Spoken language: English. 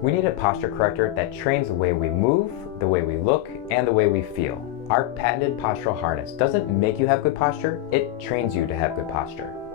We need a posture corrector that trains the way we move, the way we look, and the way we feel. Our patented postural harness doesn't make you have good posture, it trains you to have good posture.